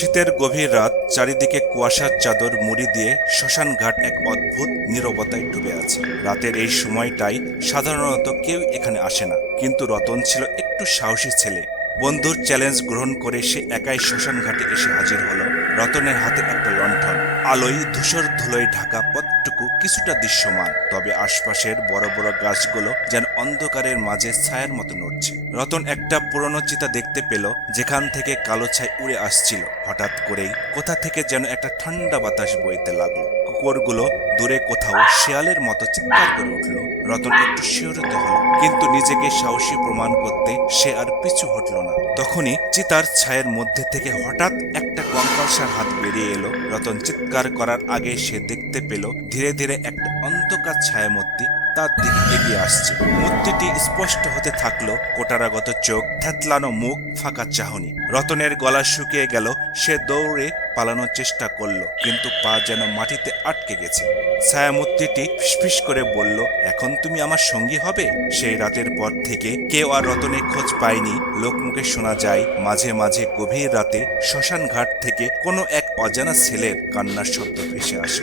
শীতের গভীর রাত, চারিদিকে কুয়াশার চাদর মুড়ি দিয়ে শ্মশানঘাট এক অদ্ভুত নীরবতায় ডুবে আছে। রাতের এই সময়টাই সাধারণত কেউ এখানে আসে না, কিন্তু রতন ছিল একটু সাহসী ছেলে। বন্ধুর চ্যালেঞ্জ গ্রহণ করে সে একাই শ্মশানঘাটে এসে হাজির হলো। রতনের হাতে একটা লণ্ঠন, আলোয় ধূসর ধুলোয় ঢাকা পথটুকু কিছুটা দৃশ্যমান, তবে আশপাশের বড় বড় গাছগুলো যেন অন্ধকারের মাঝে ছায়ার মতো নড়ছে। রতন একটা পুরনো চিতা দেখতে পেল, যেখান থেকে কালো ছাই উড়ে আসছিল। হঠাৎ করেই কোথা থেকে যেন একটা ঠান্ডা বাতাস বইতে লাগলো। কুকুরগুলো দূরে কোথাও শেয়ালের মতো চিৎকার করে উঠল। রতন একটু শিহরিত হলো, কিন্তু নিজেকে সাহসী প্রমাণ করতে সে আর পিছু হটল না। তখনই চিতার ছায়ের মধ্যে থেকে হঠাৎ একটা কঙ্কালসার হাত বেরিয়ে এলো। রতন চিৎকার করার আগে সে দেখতে পেল ধীরে ধীরে একটা অন্ধকার ছায়ামূর্তি তার দিকে এগিয়ে আসছে। মূর্তিটি স্পষ্ট হতে থাকলো, কোটারাগত চোখ, থ্যাতলানো মুখ, ফাঁকা চাহনি। রতনের গলা শুকিয়ে গেল। সে দৌড়ে পালানোর চেষ্টা করলো, কিন্তু পা যেন মাটিতে আটকে গেছে। ছায়ামূর্তিটি ফিসফিস করে বলল, এখন তুমি আমার সঙ্গী হবে। সেই রাতের পর থেকে কেউ আর রতনের খোঁজ পায়নি। লোকমুখে শোনা যায় মাঝে মাঝে গভীর রাতে শ্মশান ঘাট থেকে কোনো এক অজানা ছেলের কান্নার শব্দ ভেসে আসে।